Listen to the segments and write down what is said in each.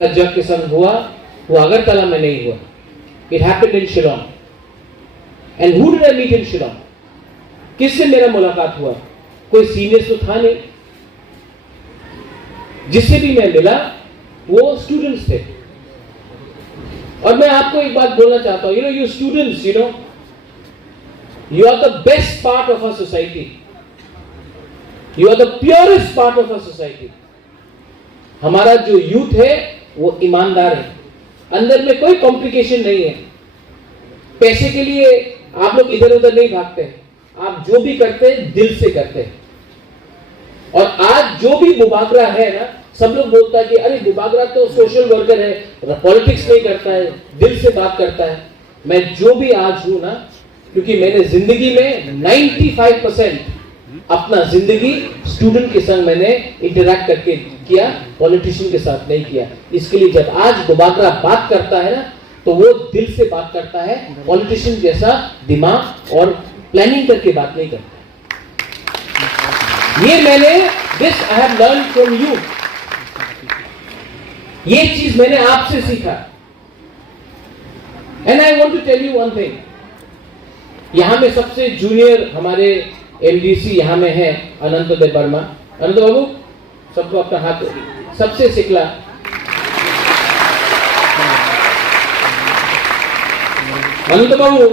जब के संग हुआ वो अगरतला में नहीं हुआ. It happened in Shillong. And who did I meet in Shillong? किससे मेरा मुलाकात हुआ? कोई सीनियर तो था नहीं. जिससे भी मैं मिला वो स्टूडेंट्स थे. और मैं आपको एक बात बोलना चाहता हूं, you students, you are the best part of our society. You are the purest part of our society. हमारा जो यूथ है वो ईमानदार है, अंदर में कोई कॉम्प्लिकेशन नहीं है. पैसे के लिए आप लोग इधर उधर नहीं भागते, आप जो भी करते हैं दिल से करते हैं. और आज जो भी बुबागरा है ना, सब लोग बोलता है कि अरे बुबागरा तो सोशल वर्कर है, पॉलिटिक्स नहीं करता है, दिल से बात करता है. मैं जो भी आज हूं ना, क्योंकि मैंने जिंदगी में 95% अपना जिंदगी स्टूडेंट के संग मैंने इंटरैक्ट करके किया, पॉलिटिशियन के साथ नहीं किया. इसके लिए जब आज बुबागरा बात करता है ना, तो वो दिल से बात करता है, पॉलिटिशियन जैसा दिमाग और प्लानिंग करके बात नहीं करता. ये मैंने this I have learn from you. ये चीज मैंने आपसे सीखा. And I want to tell you one thing. यहां में सबसे जूनियर हमारे एमडीसी यहां में है अनंत देव वर्मा. अनंत बाबू सबको अपना हाथ. सबसे सिकला अनंत बाबू.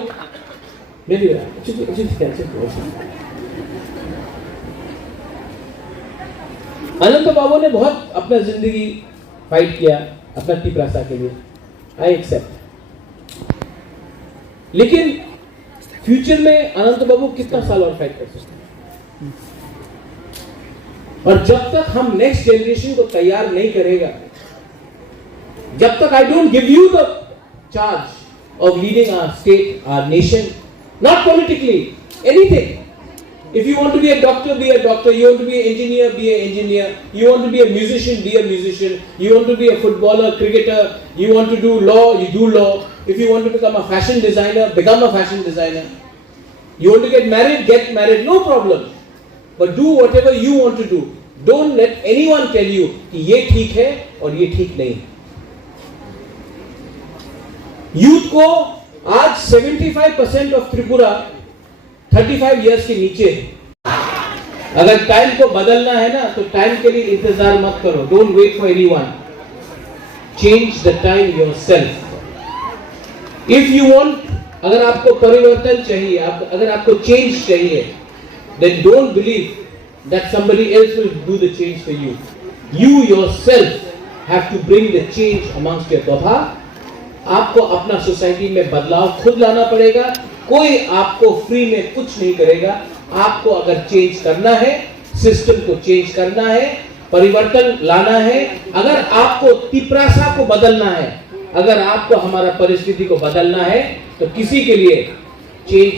अनंत बाबू ने बहुत अपना जिंदगी फाइट किया अपना टिप्रासा के लिए. I accept. लेकिन फ्यूचर में अनंत बाबू कितना साल और फाइट कर सकते हैं? और जब तक हम नेक्स्ट जनरेशन को तैयार नहीं करेगा, जब तक I don't give you the charge of leading our state, our nation, not politically, anything. If you want to be a doctor, be a doctor. You want to be an engineer, be an engineer. You want to be a musician, be a musician. You want to be a footballer, cricketer. You want to do law, you do law. If you want to become a fashion designer, become a fashion designer. You want to get married, no problem. But do whatever you want to do. Don't let anyone tell you कि ये ठीक है और ये ठीक नहीं. Youth को आज 75% of Tripura 35 इयर्स के नीचे है. अगर टाइम को बदलना है ना, तो टाइम के लिए इंतजार मत करो. Don't wait for anyone. Change the time yourself. If you want, अगर आपको परिवर्तन चाहिए, अगर आपको चेंज चाहिए, then don't believe that somebody else will do the change for you. You yourself have to bring the change amongst your बाबा. आपको अपना सोसाइटी में बदलाव खुद लाना पड़ेगा. कोई आपको फ्री में कुछ नहीं करेगा. आपको अगर चेंज करना है, सिस्टम को चेंज करना है, परिवर्तन लाना है, अगर आपको तिप्रासा को बदलना है, अगर आपको हमारा परिस्थिति को बदलना है, तो किसी के लिए चेंज,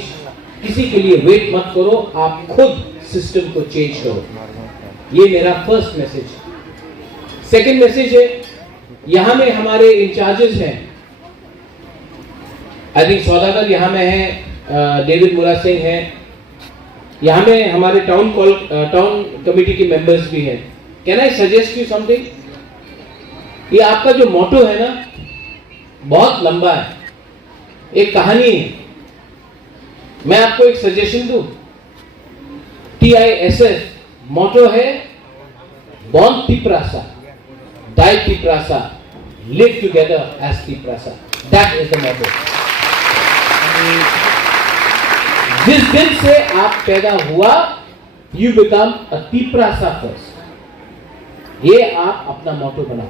किसी के लिए वेट मत करो. आप खुद सिस्टम को चेंज करो. ये मेरा फर्स्ट मैसेज. सेकंड मैसेज है, यहां में हमारे इंचार्जेस हैं. आई थिंक सौदागर यहाँ में है, डेविड मुरा सिंह है. यहाँ में हमारे टाउन कमेटी के मेंबर्स भी हैं. Can I suggest you something? ये आपका जो मोटो है ना, बहुत लंबा है, एक कहानी है. मैं आपको एक सजेशन दूं. TISS मोटो है, born Tiprasa, die Tiprasa, live together as Tiprasa. That is the motto. जिस दिन से आप पैदा हुआ, you become a Tiprasa first. ये आप अपना मोटो बनाओ.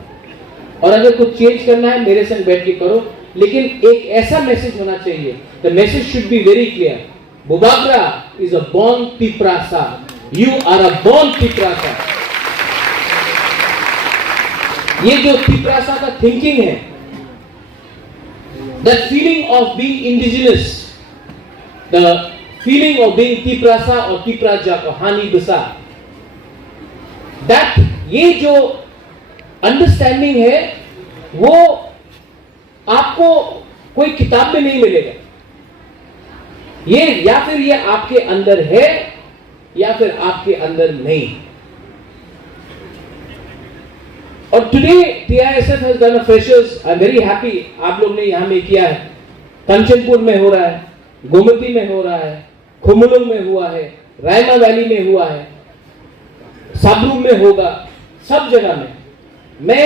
और अगर कुछ चेंज करना है, मेरे संग बैठ के करो. लेकिन एक ऐसा मैसेज होना चाहिए. The message should be very clear. Bubagra is a born Tiprasa. You are a born Tiprasa. ये जो तिप्रासा का थिंकिंग है, that feeling of being indigenous, the feeling of being Tiprasa or Tipraja or Hani Bisa, that ये जो understanding है, वो आपको कोई किताब में नहीं मिलेगा. ये या फिर ये आपके अंदर है या फिर आपके अंदर नहीं. और today TISF has done a freshers, I am very happy आप लोग ने यहाँ में किया है। कंचनपुर में हो रहा है, गोमती में हो रहा है, खुमुलुंग में हुआ है, रायमा वैली में हुआ है, साबरूम में होगा, सब जगह में। मैं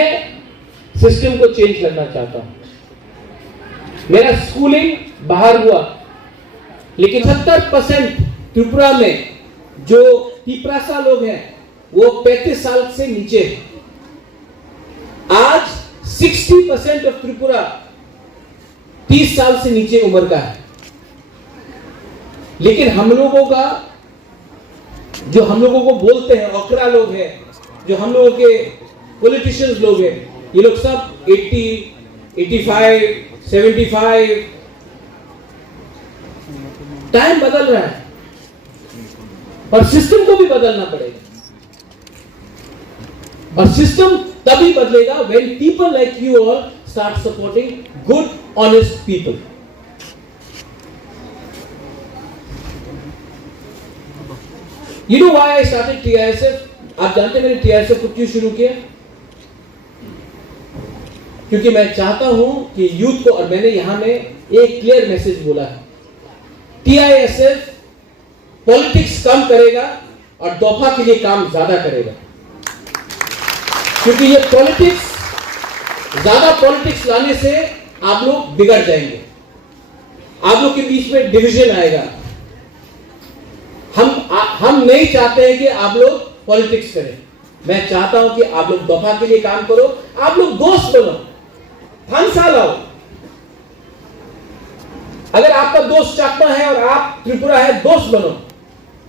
सिस्टम को चेंज करना चाहता हूं। मेरा स्कूलिंग बाहर हुआ, लेकिन 70% त्रिपुरा में जो तिपरासा लोग हैं वो 35 साल से नीचे है। आज 60% ऑफ त्रिपुरा 30 साल से नीचे उम्र का है। लेकिन हम लोगों का जो हम लोगों को बोलते हैं ओकरा लोग हैं, जो हम लोगों के पॉलिटिशियंस लोग हैं, ये लोग सब 80, 85, 75। टाइम बदल रहा है और सिस्टम को भी बदलना पड़ेगा। और सिस्टम तभी बदलेगा when people like you all start supporting good, honest people. You know why I started TISF? आप जानते हैं मैंने TISF को क्यों शुरू किया? क्योंकि मैं चाहता हूं कि यूथ को, और मैंने यहां में एक क्लियर मैसेज बोला है, TISF पॉलिटिक्स कम करेगा और दफा के लिए काम ज्यादा करेगा। क्योंकि ये ज्यादा पॉलिटिक्स लाने से आप लोग बिगड़ जाएंगे, आप लोग के बीच में डिवीजन आएगा। हम नहीं चाहते हैं कि आप लोग पॉलिटिक्स करें। मैं चाहता हूं कि आप लोग दफा के लिए काम करो, आप लोग दोस्त बनो, फंसा लाओ। अगर आपका दोस्त चाकमा है और आप त्रिपुरा है, दोस्त बनो।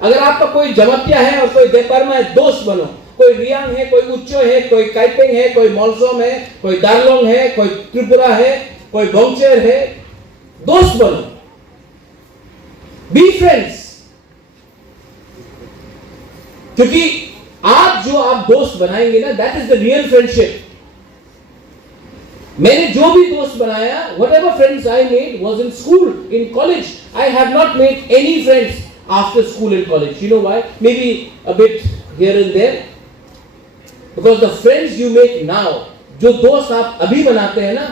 अगर आपका कोई जमतिया है और कोई देपरमा है, दोस्त बनो। कोई रियांग है, कोई उच्चो है, कोई काइपेंग है, कोई मॉलसोम है, कोई दार्लोंग है, कोई त्रिपुरा है, कोई बोंगचेर है, दोस्त बनो, बी फ्रेंड्स। क्योंकि आप दोस्त बनाएंगे ना, that is the real friendship. मैंने जो भी दोस्त बनाया, whatever friends I made was in school, in college. I have not made any friends after school and college. You know why? Maybe a bit here and there. Because the friends you make now, जो दोस्त आप अभी बनाते हैं ना,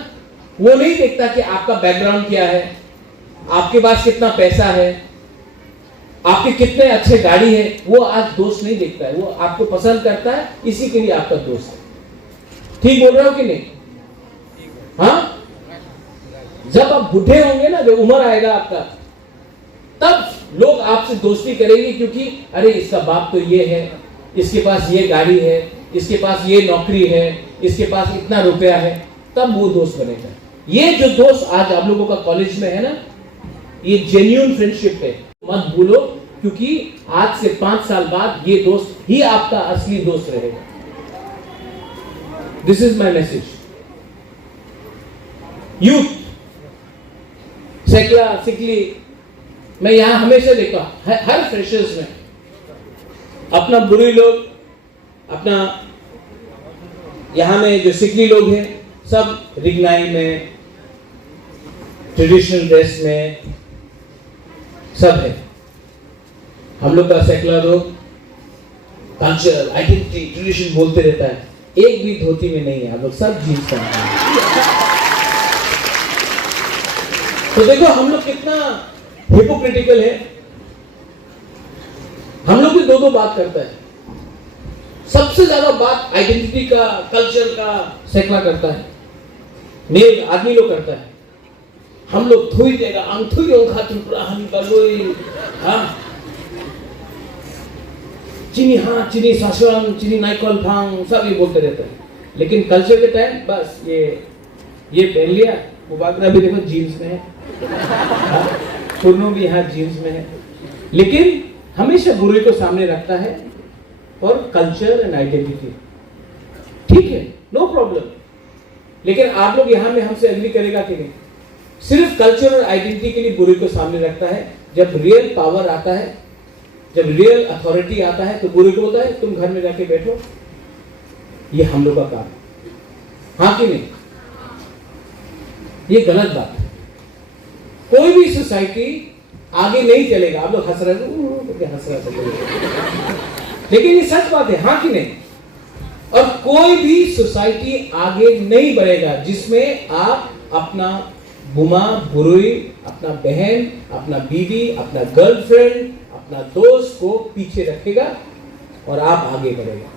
वो नहीं देखता कि आपका बैकग्राउंड क्या है, आपके पास कितना पैसा है, आपके कितने अच्छे गाड़ी है। वो आज दोस्त नहीं देखता है, वो आपको पसंद करता है, इसी के लिए आपका दोस्त है। ठीक बोल रहा हूं कि नहीं? हाँ, जब आप बूढ़े होंगे ना, जब उम्र आएगा आपका, तब लोग आपसे दोस्ती करेंगे। क्योंकि अरे इसका बाप तो ये है, इसके पास ये गाड़ी है, इसके पास ये नौकरी है, इसके पास इतना रुपया है, तब वो दोस्त बनेगा। ये जो दोस्त आज आप लोगों का कॉलेज में है ना, ये जेन्युइन फ्रेंडशिप है, मत भूलो। क्योंकि आज से 5 साल बाद ये दोस्त ही आपका असली दोस्त रहेगा। This is my message. Youth, सेकला सिकली, मैं यहां हमेशा देखता हूं हर फ्रेशर्स में अपना बुरी लोग, अपना यहां में जो सिकली लोग हैं, सब रिगनाई में, ट्रेडिशनल ड्रेस में सब है। हम लोग का सेकला लोग कल्चर, आइडेंटिटी, ट्रेडिशन बोलते रहता है, एक भी धोती में नहीं है। हम लोग सब जीन्स पहनते हैं। तो देखो हम लोग कितना हिपोक्रिटिकल है। हम लोग भी दो बात करता है। सबसे ज्यादा बात आइडेंटिटी का, कल्चर का सेकला करता है, मेल आदमी लोग करता है। हम लोग थोड़ी देगा अंथुई ओंखा त्रिपुरा हम बलोई, हाँ चीनी, हाँ चीनी सासवान, चीनी नाइकल भांग, सब ये बोलते रहते हैं। लेकिन कल्चर के टाइम बस ये पहन लिया। मुबागरा भी देखो जीन्स में है, पूर्णो भी यहाँ जीन्स में है। लेकिन हमेशा बुरे को सामने रखता है और कल्चर एंड आइडेंटिटी। ठीक है, नो प्रॉब्लम। लेकिन आप लोग यहां में हमसे एग्री करेगा कि नहीं? सिर्फ कल्चर और आइडेंटिटी के लिए बुरे को सामने रखता है। जब रियल पावर आता है, जब रियल अथॉरिटी आता है, तो बुरे को बोलता है तुम घर में जाके बैठो, ये हम लोग का काम। हाँ कि नहीं? ये गलत बात है। कोई भी सोसाइटी आगे नहीं चलेगा। आप लोग हंस रहे हैं, लेकिन ये सच बात है। हाँ कि नहीं? और कोई भी सोसाइटी आगे नहीं बढ़ेगा जिसमें आप अपना बुमा बुरुई, अपना बहन, अपना बीवी, अपना गर्लफ्रेंड, अपना दोस्त को पीछे रखेगा और आप आगे बढ़ेगा।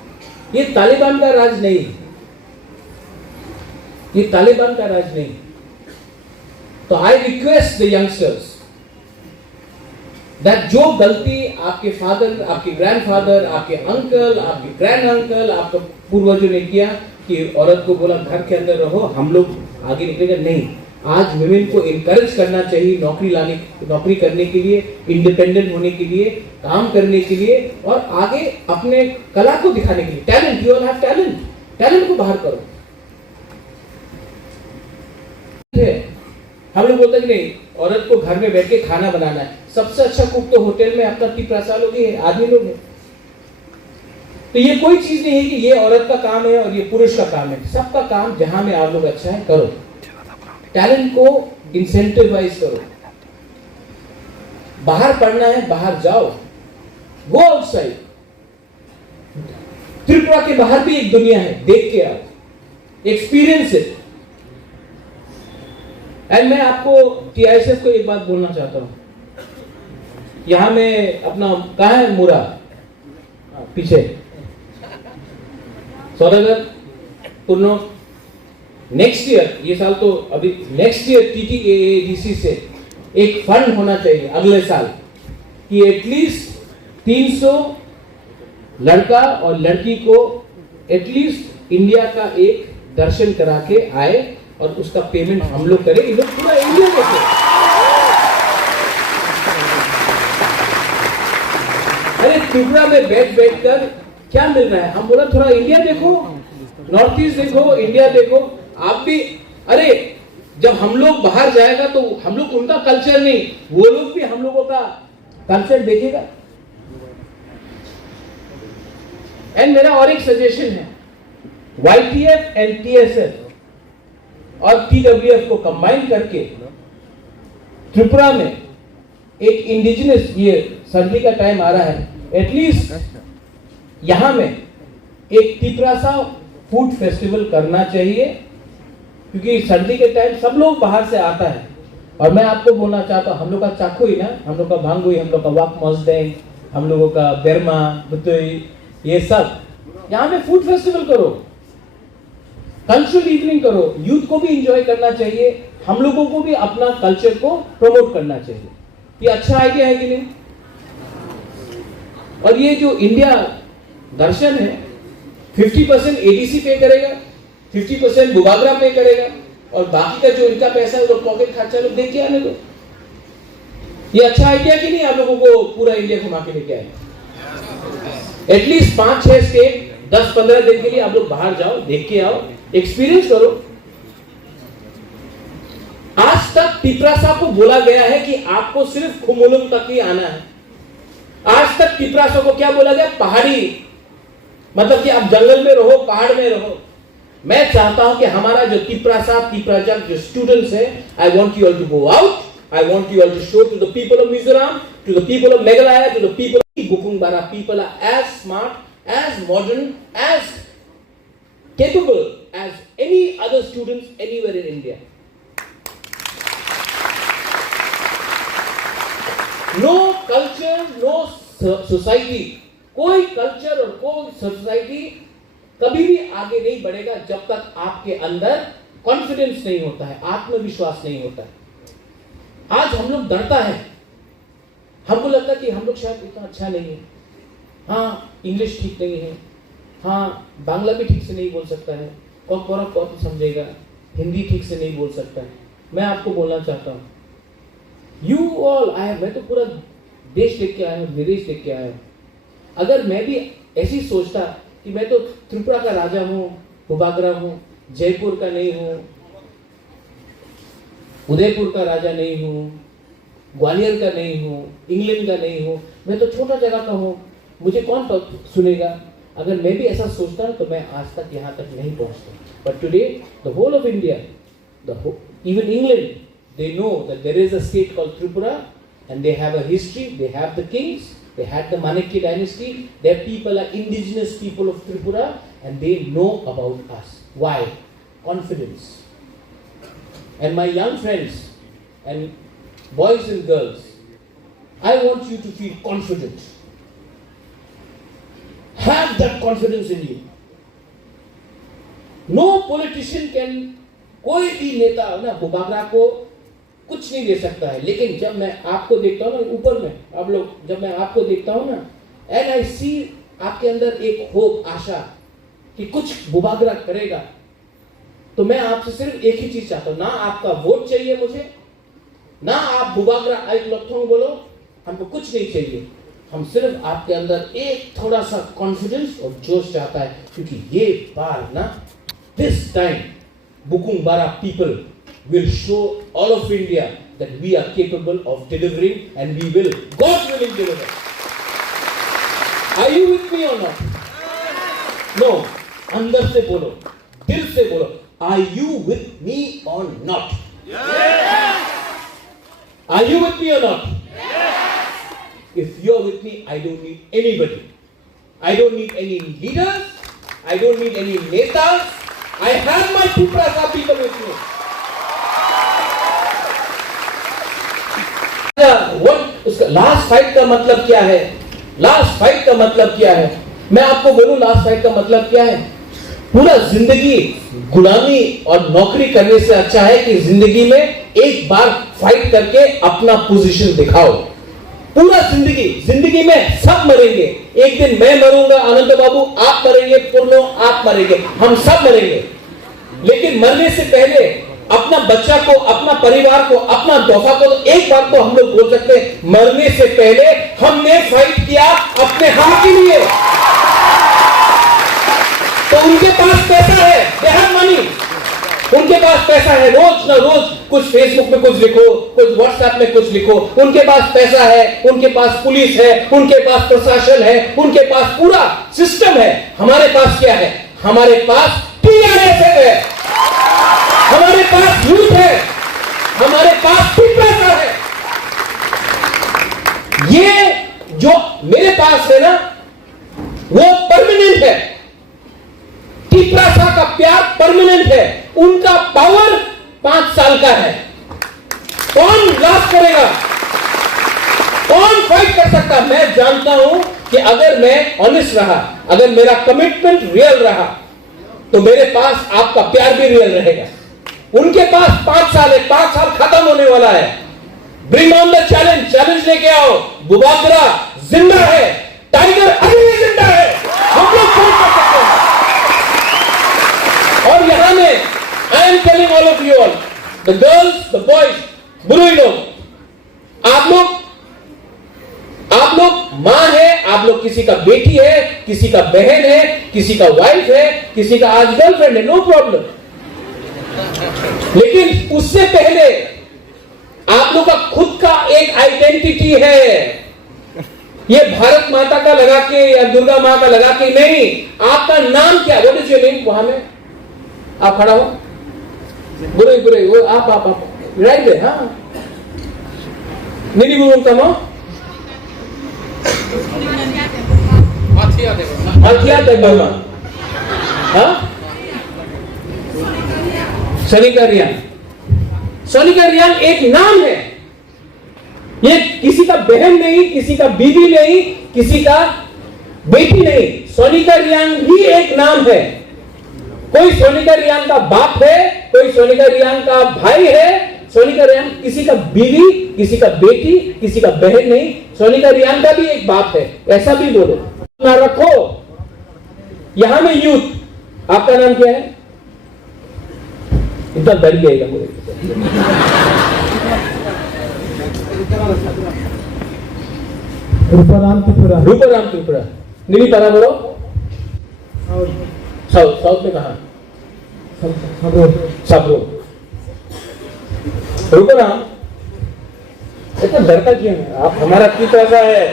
ये तालिबान का राज नहीं है, ये तालिबान का राज नहीं। तो I request the youngsters that जो गलती आपके फादर, आपके ग्रैंडफादर, आपके अंकल, आपके ग्रैंड अंकल, आपके पूर्वजों ने किया कि औरत को बोला घर के अंदर रहो, हम लोग आगे निकलेंगे, नहीं। आज विमेन को इनकरेज करना चाहिए नौकरी करने के लिए, इंडिपेंडेंट होने के लिए, काम करने के लिए और आगे अपने कला को दिखाने के लिए। Talent, you all have talent, talent को बाहर करो। हम लोग बोलते हैं कि नहीं, औरत को घर में बैठ के खाना बनाना है। सबसे अच्छा कुक तो होटल में अपना 30 साल लोग है, आदमी लोग हैं। तो ये कोई चीज नहीं है कि ये औरत का काम है और ये पुरुष का काम है। सबका काम जहां में आप लोग अच्छा है करो, टैलेंट को इंसेंटिवाइज करो। बाहर पढ़ना है, बाहर जाओ, गो आउटसाइड। त्रिपुरा के बाहर भी एक दुनिया है, देख के आओ, एक्सपीरियंस इट। एंड मैं आपको TISF को एक बात बोलना चाहता हूं। यहां में अपना कहा है मुरा पीछे सौदागर पूर्णो, नेक्स्ट ईयर, ये साल तो अभी, नेक्स्ट ईयर TTAADC से एक फंड होना चाहिए अगले साल कि एटलीस्ट 300 लड़का और लड़की को एटलीस्ट इंडिया का एक दर्शन करा के आए और उसका पेमेंट हम लोग करें। ये लोग पूरा इंडिया देखे। अरे त्रिपुरा में बैठ कर क्या मिल रहा है? हम बोला थोड़ा इंडिया देखो, नॉर्थ ईस्ट देखो, इंडिया देखो। आप भी, अरे जब हम लोग बाहर जाएगा तो हम लोग उनका कल्चर नहीं, वो लोग भी हम लोगों का कल्चर देखेगा। एंड मेरा और एक सजेशन है, YTF एंड TSF और TWF को कंबाइन करके त्रिपुरा में एक इंडिजिनस, ये सर्दी का टाइम आ रहा है, एटलीस्ट यहां में एक तिपरासा फूड फेस्टिवल करना चाहिए, क्योंकि सर्दी के टाइम सब लोग बाहर से आता है। और मैं आपको बोलना चाहता हूं, हम लोग का चाकू ही ना, हम लोग का भांगुई, हम लोग का वाक मॉस्डेंग, हम लोगों का बेरमा बुतुई, ये सब यहां में फूड फेस्टिवल करो, कल्चरल इवनिंग करो, यूथ को भी एंजॉय करना चाहिए, हम लोगों को भी अपना कल्चर को प्रमोट करना चाहिए। ये अच्छा आइडिया है कि नहीं? और ये जो इंडिया दर्शन है, 50% ADC पे करेगा, 50% बुबागरा पे करेगा और बाकी का जो इनका पैसा है वो पॉकेट खर्चा लोग देख के आने दो। ये अच्छा आइडिया कि नहीं? आप लोगों को पूरा इंडिया घुमा के लेके आए, एटलीस्ट 5-6 स्टेट 10-15 दिन के लिए आप लोग बाहर जाओ, देख के आओ, एक्सपीरियंस करो। आज तक तिपरासा को बोला गया है कि आपको सिर्फ खुमुलुंग तक ही आना है। आज तक तिपरासा को क्या बोला गया? पहाड़ी, मतलब कि आप जंगल में रहो, पहाड़ में रहो। मैं चाहता हूं कि हमारा जो तिपरासा जो स्टूडेंट्स है, I want you all to go out, I want you all to show to the people of Mizoram, to the people of Meghalaya, to the people of Bukungbara, people are as smart, as modern, as capable as any other students anywhere in India. No culture, no society, कोई culture और कोई society कभी भी आगे नहीं बढ़ेगा जब तक आपके अंदर कॉन्फिडेंस नहीं होता है, आत्मविश्वास नहीं होता है। आज हम लोग डरता है, हमको लगता है कि हम लोग शायद इतना अच्छा नहीं है, हाँ इंग्लिश ठीक नहीं है, हाँ बांग्ला भी ठीक से नहीं बोल सकता है, कौन समझेगा, हिंदी ठीक से नहीं बोल सकता है। मैं आपको बोलना चाहता हूँ, यू ऑल, मैं तो पूरा देश देख के आया हूँ, विदेश देख के आया हूँ। अगर मैं भी ऐसी सोचता कि मैं तो त्रिपुरा का राजा हूँ, बुबागरा हूँ, जयपुर का नहीं हूँ, उदयपुर का राजा नहीं हूँ, ग्वालियर का नहीं हूँ, इंग्लैंड का नहीं हूँ, मैं तो छोटा जगह का हूँ, मुझे कौन सुनेगा? अगर मैं भी ऐसा सोचता तो मैं आज तक यहाँ तक नहीं पहुँचता। But today the whole of India, even England, they know that there is a state called Tripura and they have a history, they have the kings, they had the Manakya dynasty, their people are indigenous people of Tripura and they know about us. Why? Confidence. And my young friends and boys and girls, I want you to feel confident. Have that confidence in you. No politician can, कोई भी नेता ना बुबागरा को कुछ नहीं दे सकता है, लेकिन जब मैं आपको देखता हूँ ना ऊपर में, आप लोग, जब मैं आपको देखता हूँ ना, and I see आपके अंदर एक होप, आशा कि कुछ बुबागरा करेगा, तो मैं आपसे सिर्फ एक ही चीज चाहता हूँ, ना आपका वोट चाहिए मुझे, ना आप बुबागरा एक लॉथोंग बोलो, हमको कुछ नहीं चाहिए, हम सिर्फ आपके अंदर एक थोड़ा सा कॉन्फिडेंस और जोश चाहता है, क्योंकि ये बार ना, this time Bukumbara people will show all of India that we are capable of delivering, and we will, God willing, deliver. Are you with me or not? No, अंदर से बोलो, दिल से बोलो, are you with me or not? Yes. Are you with me or not? Yes. If you are with me, I don't need anybody. I don't need any leaders. I don't need any netas. I have my Piprasa people with me. What उसका last fight का मतलब क्या है? Last fight का मतलब क्या है? मैं आपको बोलूं लास्ट फाइट का मतलब क्या है? पूरा जिंदगी गुलामी और नौकरी करने से अच्छा है कि जिंदगी में एक बार फाइट करके अपना पोजीशन दिखाओ। पूरा जिंदगी में सब मरेंगे, एक दिन मैं मरूंगा, आनंद बाबू आप मरेंगे, पूर्णो आप मरेंगे, हम सब मरेंगे, लेकिन मरने से पहले अपना बच्चा को, अपना परिवार को, अपना तोहफा को, एक बात तो हम लोग बोल सकते हैं, मरने से पहले हमने फाइट किया अपने हक के लिए। तो उनके पास पैसा है, they have money, उनके पास पैसा है, रोज ना रोज कुछ फेसबुक में कुछ लिखो, कुछ व्हाट्सएप में कुछ लिखो, उनके पास पैसा है, उनके पास पुलिस है, उनके पास प्रशासन है, उनके पास पूरा सिस्टम है। हमारे पास क्या है? हमारे पास टीआरएस है, हमारे पास यूथ है, हमारे पास पिपरासा है। ये जो मेरे पास है ना, वो परमानेंट है। पिपरासा का प्यार परमानेंट है, उनका पावर 5 साल का है। कौन लास्ट करेगा? कौन फाइट कर सकता? मैं जानता हूं कि अगर मैं ऑनेस्ट रहा, अगर मेरा कमिटमेंट रियल रहा, तो मेरे पास आपका प्यार भी रियल रहेगा। उनके पास 5 साल है, 5 साल खत्म होने वाला है। Bring on the challenge, challenge लेके आओ। बुबागरा जिंदा है, टाइगर अभी भी जिंदा है, हम लोग फाइट कर सकते हैं। और यहां में I am telling all of you all, the girls, the boys, बुजुर्ग लोग, आप लोग मां है, आप लोग किसी का बेटी है, किसी का बहन है, किसी का वाइफ है, किसी का आज गर्लफ्रेंड है, नो प्रॉब्लम। लेकिन उससे पहले आप लोग का खुद का एक आइडेंटिटी है। ये भारत माता का लगा के या दुर्गा मां का लगा के नहीं, आपका नाम क्या? What is your name? वहां में आप खड़ा हो, बुरे वो आप राइट है। हाँ, नहीं बोलूं कम बर्मा। हाँ, सोनिका रियान। सोनिका रियान एक नाम है, ये किसी का बहन नहीं, किसी का बीवी नहीं, किसी का बेटी नहीं, सोनिका रियान ही एक नाम है। कोई सोनिका रियान का बाप है, कोई सोनिका रियान का भाई है। सोनिका रियान किसी का बीवी, किसी का बेटी, किसी का बहन नहीं, सोनिका रियान का भी एक बाप है, ऐसा भी बोलो ना रखो। यहां में यूथ, आपका नाम क्या है? इतना डर गएगा मुझे। रूपाराम त्रिपुरा। नहीं पता बोलो। साउथ में कहा? सबरो। रूपाराम इतना डरता क्यों है? आप हमारा पिता सा है,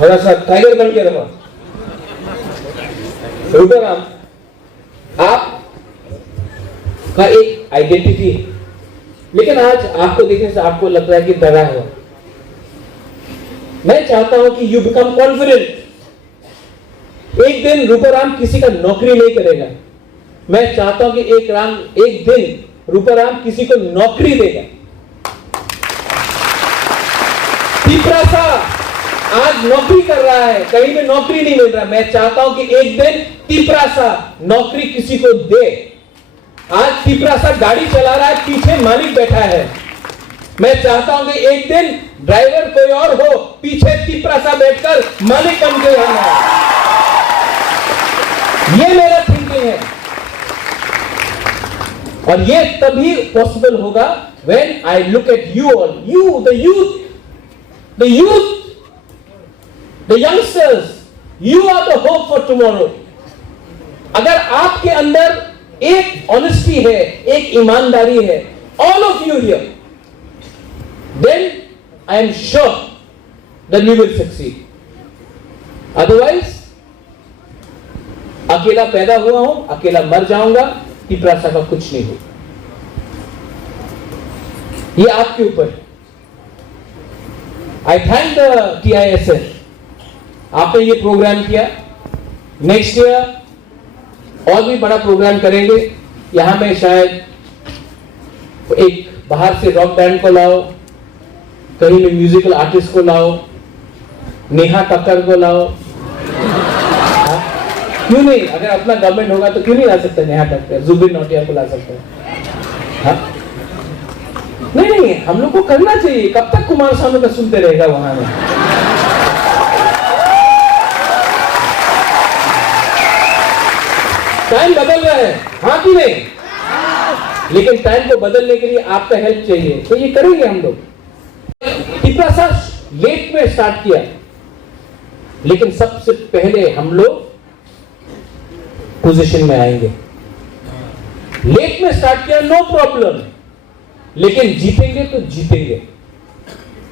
थोड़ा सा टाइगर बन के रहो। रूपाराम आप का एक आइडेंटिटी है, लेकिन आज आपको देखने से आपको लग रहा है कि डरा हुआ। मैं चाहता हूं कि यू बिकम कॉन्फिडेंट। एक दिन रूपाराम किसी का नौकरी नहीं करेगा। मैं चाहता हूं कि एक दिन रूपाराम किसी को नौकरी देगा। तिपरासा आज नौकरी कर रहा है, कहीं में नौकरी नहीं मिल रहा। मैं चाहता हूं कि एक दिन तिपरासा नौकरी किसी को दे। आज तिपरासा गाड़ी चला रहा है, पीछे मालिक बैठा है। मैं चाहता हूं कि एक दिन ड्राइवर कोई और हो, पीछे तिपरासा बैठकर मालिक बन के रहना है। ये मेरा थिंकिंग है और ये तभी पॉसिबल होगा when I look at you all, you the youth, the youngsters, you are the hope for tomorrow. अगर आपके अंदर एक ऑनेस्टी है, एक ईमानदारी है, all of you here, then I am sure that you will succeed. Otherwise अकेला पैदा हुआ हूं, अकेला मर जाऊंगा, तिपरासा का कुछ नहीं हो। ये आपके ऊपर है। आई थैंक द TISF, आपने ये प्रोग्राम किया। नेक्स्ट ईयर और भी बड़ा प्रोग्राम करेंगे। यहां में शायद एक बाहर से रॉक बैंड को लाओ, कहीं में म्यूजिकल आर्टिस्ट को लाओ, नेहा कक्कर को लाओ। क्यों नहीं? अगर अपना गवर्नमेंट होगा तो क्यों नहीं ला सकते नेहा कक्कर, जुबिन नौटियाल को ला सकते हैं। नहीं, हम लोग को करना चाहिए। कब तक कुमार सानू का सुनते रहेगा वहां में? टाइम बदल रहा है, हाँ कि नहीं? लेकिन टाइम को बदलने के लिए आपका हेल्प चाहिए, तो ये करेंगे हम लोग। तिपरासा लेट में स्टार्ट किया, लेकिन सबसे पहले हम लोग पोजीशन में आएंगे। लेट में स्टार्ट किया, नो प्रॉब्लम, लेकिन जीतेंगे तो जीतेंगे।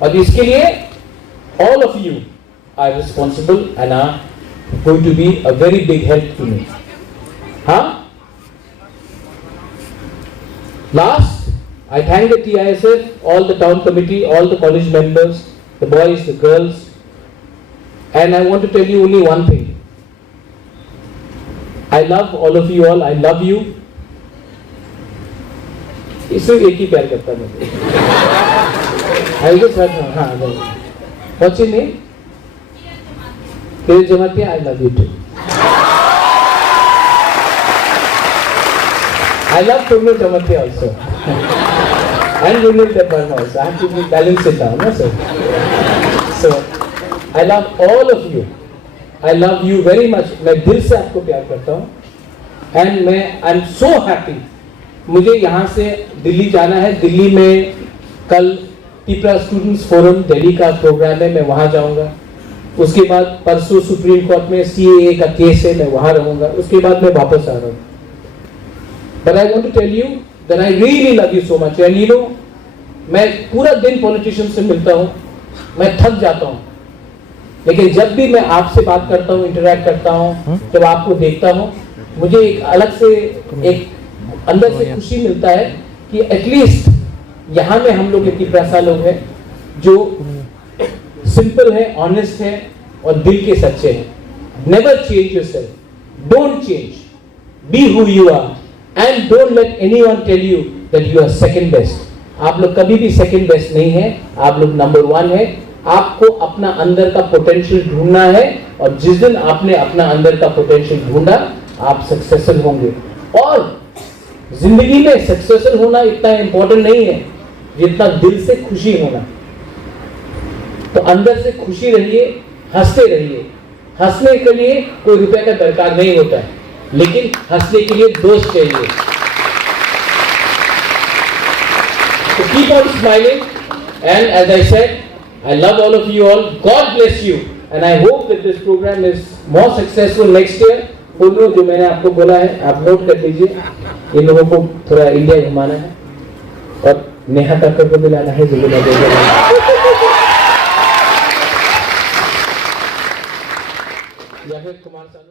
और इसके लिए all of you are responsible and are going to be a very big help to me. हाँ, last, I thank the TISF, all the town committee, all the college members, the boys, the girls, and I want to tell you only one thing. I love all of you all. I love you. इससे एक ही प्यार करता मैं। I just heard, हाँ, what's your name? Kiran Jamatia, I love you too. I love Purno Jamatia also. And Runil Deparma also. I have to balance it down, no, sir? So, I love all of you. I love you very much. मैं दिल से आपको प्यार करता हूँ। And मैं I'm so happy. मुझे यहाँ से दिल्ली जाना है। दिल्ली में कल तिपरा स्टूडेंट्स फोरम दिल्ली का प्रोग्राम है, मैं वहाँ जाऊँगा। उसके बाद परसों सुप्रीम कोर्ट में CAA का केस है, मैं वहाँ रहूँगा। उसके बाद मैं वापस आ रहा हूँ। But I want to tell you that I really love you so much. And you know, मैं पूरा दिन पॉलिटिशियन से मिलता हूँ, मैं थक जाता हूँ, लेकिन जब भी मैं आपसे बात करता हूँ, इंटरैक्ट करता हूँ, जब आपको देखता हूँ, मुझे एक अलग से एक अंदर से खुशी मिलता है कि एटलीस्ट यहाँ में हम लोग इतनी पैसा लोग हैं जो सिंपल है, ऑनेस्ट है और दिल के सच्चे हैं। Never change yourself, don't change, be who you are and don't let anyone tell you that you are second best. आप लोग कभी भी सेकंड बेस्ट नहीं है, आप लोग नंबर 1 है। आपको अपना अंदर का पोटेंशियल ढूंढना है और जिस दिन आपने अपना अंदर का पोटेंशियल ढूंढा, आप सक्सेसफुल होंगे। और जिंदगी में सक्सेसफुल होना इतना इंपॉर्टेंट नहीं है जितना दिल से खुशी होना। तो अंदर से खुशी रहिए, हंसते रहिए। हंसने के लिए कोई रुपए का दरकार नहीं होता है, लेकिन हंसने के लिए दोस्त चाहिए। So keep on smiling, and as I said, I love all of you all. God bless you, and I hope that this program is more successful next year. पूर्ण जो मैंने आपको बोला है, आप नोट कर लीजिए। इन लोगों को थोड़ा इंडिया घुमाना है और नेहा कक्कर को भी लाना है, जुबिन नौटियाल या फिर कुमार सानू।